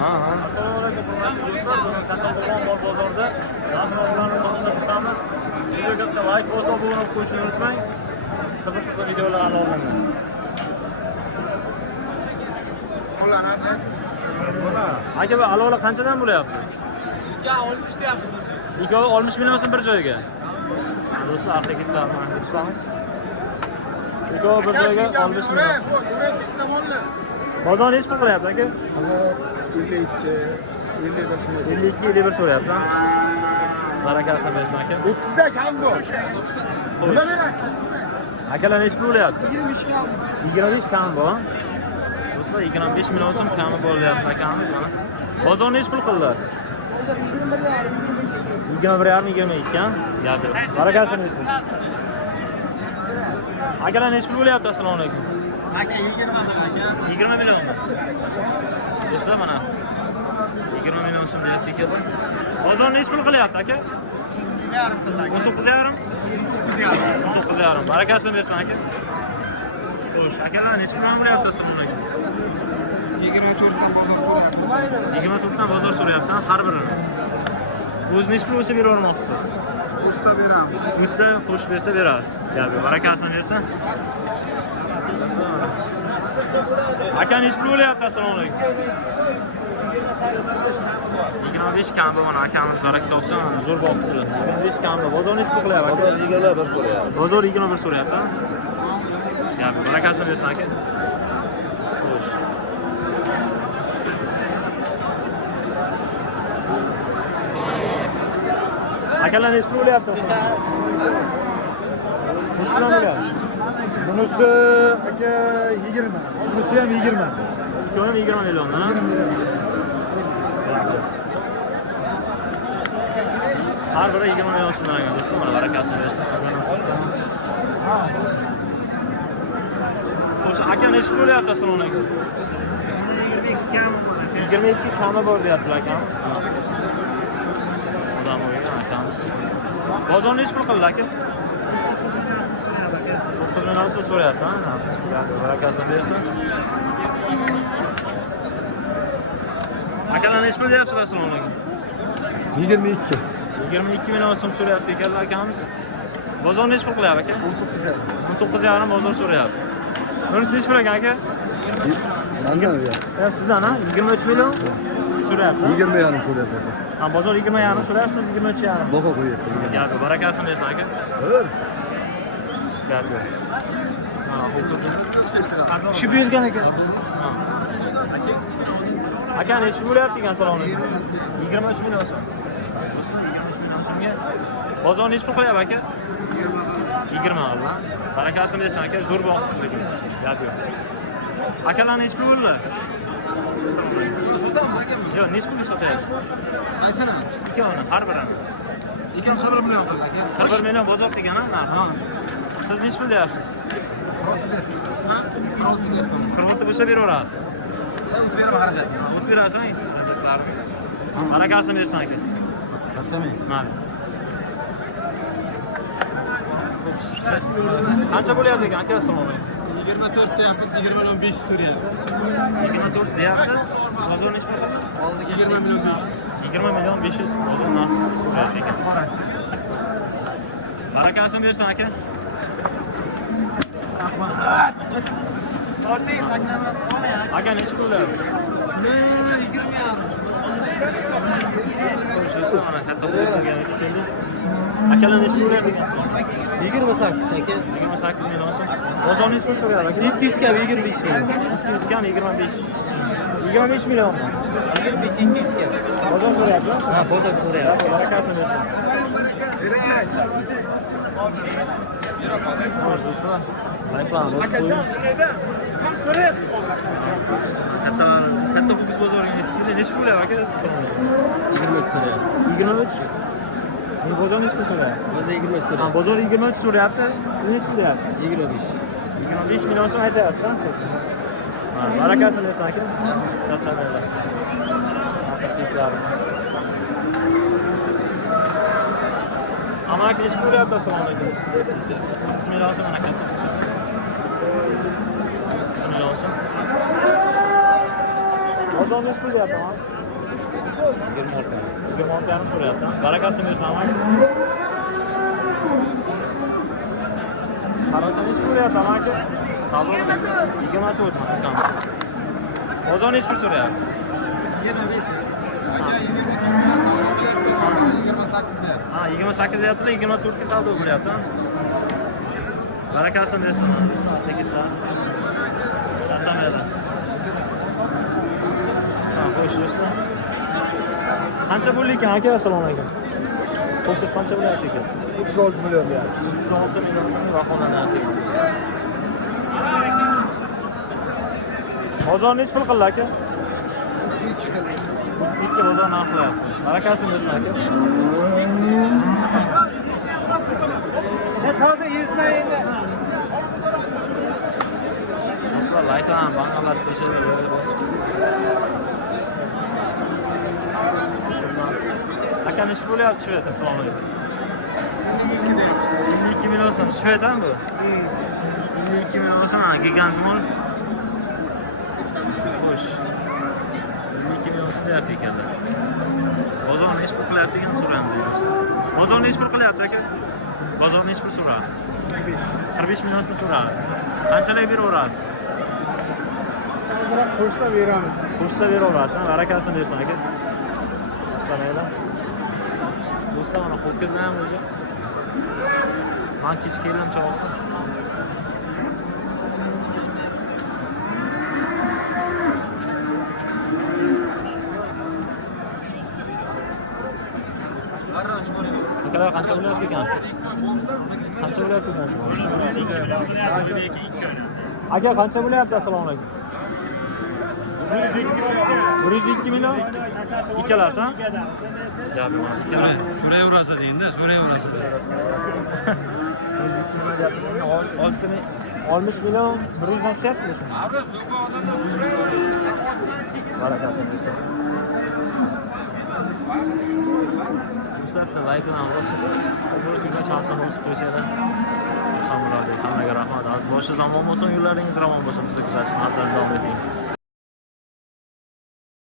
Assalomu alaykum hurmatli do'stlar. Bugun Kattaqo'rg'on bor bozorda narx-navolarni tanishib chiqamiz. Videoga bitta like bosib, obuna bo'lib qo'yishni unutmang. Qiziq videolar aloqalanadi. Aka, bu alola qanchadan bo'lyapti? 2.60 deyapmiz. Ikkovi 60 million so'm bir joyga. Do'stlar, haqiqatdan ko'rsamiz. Ikkovi bir joyga 60 million. Bozor nech pul qilyapti aka? Bozor 52, 51 so'rayapti. Barakasini bersin aka. 30 da kam bor. Nima berasiz? Akalar nech pul bo'lyapti? 22 kam. 25 kam bor. Do'stlar, 25 million so'm kami bo'lyapti akamiz mana. Bozor nech pul qildi? Bozor 21,5, 21,5 kam. Yadi. Barakasini bersin. Akalar nech pul bo'lyapti? Assalomu alaykum. Aka 20 aka. 20 million. Do'stlar mana 20 million so'm deyapti aka. Bozor nech pul qilyapti aka? 19,5. 19,5. Barakasini bersin aka. Xo'sh, akalar nech pul bo'lyapti? Assalomu alaykum. 24 dan bozor bo'lyapti. 24 dan bozor so'rayapti har birini. O'z nech pul bo'lsa beravermoqchisiz? Qo'shsa beramiz. O'tsa qo'shib bersa berasiz. Gapi barakasini bersin. Aka nech pul bo'lyapti? Assalomu alaykum. 25 kam bu mana akamiz baraka topsin. Zo'r bo'libdi. 25 kam. Bozor nech pul qilyapti? Bozor 21 so'rayapti. Bozor 21 so'rayapti. Gapi barakasini bersin aka. Xo'sh. Akalar nech pul bo'lyapti? Nech pul bo'lyapti? Bunisi aka 20. Bunisi ham 20. Ikkovi 20 million, ha? 20 million. Har biri 20 million so'mdan ekan do'stlar, mana barakasini bersin. Xo'sh, aka nech pul bo'lyapti? Assalomu alaykum. 22 kam. 22 kami bor deyaptilar akamiz. Odam o'yindan akamiz. Bozor nech pul qildi aka? 9 million so'm so'rayapti, ha? Barakasini bersin. Akalar nech pul deyapsizlar? Assalomu alaykum. 22. 22 million so'm so'rayapti ekanlar akamiz. Bozor nech pul qilyapti aka? 19,5 bozor so'rayapti. Bunisi nech pul ekan aka? Mendan ya. Sizdan ha? 23 million so'rayapti. 20 yarim so'rayapti. Ha, bozor 20,5 so'rayapsiz, 23,5. Baho qo'yapti. Gapi barakasini bersin aka. Dur. Gapi. Ha, Tushib bergan ekan. aka nech pul bo'lyapti ekan? Assalomu alaykum. 23 million so'm. 23 million so'mga bozor nech pul qilyapti aka? 20 Allah. Barakasini bersin aka, zo'r boqibsiz ekan. Gapi yo'q. Akalar nech pul bo'ldi? Sotamiz aka. Yo'q, nech pulga sotyapsiz? Qaysini? Ikkovini, har birini. Ikkovi har bir million qildi aka. Har 1 million bozor degan ha? Siz nech pul deyapsiz? Ha? 40 bo'lsa beraverasiz. O't berib xarajat. O't berasizmi? Xarajatlarni. Barakasini bersin aka. Qanchami? Mana. Qancha bo'lyapti ekan aka? Assalomu alaykum. 24 deyapmiz, 20 million 500 so'rayapti. 24 deyapsiz. Bozor nech pul? Oldiga 20 million 500. 20 million 500 bozor narxi so'rayapti ekan. Barakasini bersin aka. Aka nech pul bo'lyapti? 20 yarim. Xo'sh, mana katta bo'lishga keldik. Akalar nech pul bo'lyapti ekan? 28 aka. 28 million so'm. Bozor nech pul so'rayapti aka? 700 kam 25 million. 200 kam 25. 25 million. 25 200 kam. Bozor so'rayapti. Ha, bozor so'rayapti. Barakasini bersin. Xo'sh, do'stlar. Layflarni qo'ying. Katta Ko'kis bozoriga yetib keldik. Nech pul bo'lyapti aka? 23 so'rayapti. 23. Bozor nech pul so'rayapti? Bozor 23 so'rayapti. Ha, bozor 23 so'rayapti. Siz nech pul deyapsiz? 25. 25 million so'm aytyapsiz siz. Ha, barakasini bersin aka. Charchamaylar. Haqiqatlar. Amaki nech pul bo'lyapti? Assalomu alaykum. 30 million so'm aka. 30 million so'm. Bozor nechi pul deyapti? 26. 26 so'rayapti. Barakasini bersin amaki. Qaracha nechi pul deyapti amaki? 24 mana akamiz. Bozor nechi pul so'rayapti? 28 deyapti, 24 ga savdo bo'lyapti. Barakasini bersin. Soatda ketdi. Charchamaydi. Xo'sh, do'stlar. Qancha bo'ldi ekan aka? Assalomu alaykum. Fokus qancha bo'lyapti ekan? 36 million deyapmiz. 36 million so'm baholanyapti. Bozor nechi pul qildi aka? 32 qiling. 32 bozor narx qilyapti. Barakasini bersin aka. Toza yuzmaydi. Do'stlar, layklarni, bannerlarni teshib bosib. Aka nechi bo'lyapti shu yerda? Assalomu alaykum. 22 million so'm. Shu yerdan bu? 22 million so'm, gigant mol. Xo'sh. 22 million so'm deyapti ekanlar. Bozor nechi pul qilyapti ekan so'raymiz do'stlar. Bozor nechi pul qilyapti aka? Bozor nechi pul so'radi? 45 million so'm so'radi. Qanchalar beraverasiz? Qo'shsa beramiz. Qo'shsa beraverasiz, barakasini bersin aka. Sanaylar. Do'stlar, mana ho'kizlar ham o'zi. Men kech keldim chavoqqa. Akalar qancha bo'lyapti ekan? Qancha bo'lyapti ekan? Aka qancha bo'lyapti? Assalomu alaykum. 102 million. Ikkalasi, ha? Gapi bor. Ikkalasi. So'rayverasiz deydi, so'rayverasiz. 102 million deyapti. 60 million 100 dan tushyapti shuni. Barakasini bersin. Do'stlar, layklarni bosib, bu videoga chaqsa bosib qo'yinglar. Hammaga rahmat. Aziz boshi zamon bo'lsin, yo'llaringiz ravon bo'lsin. Bizni kuzatishni davom eting.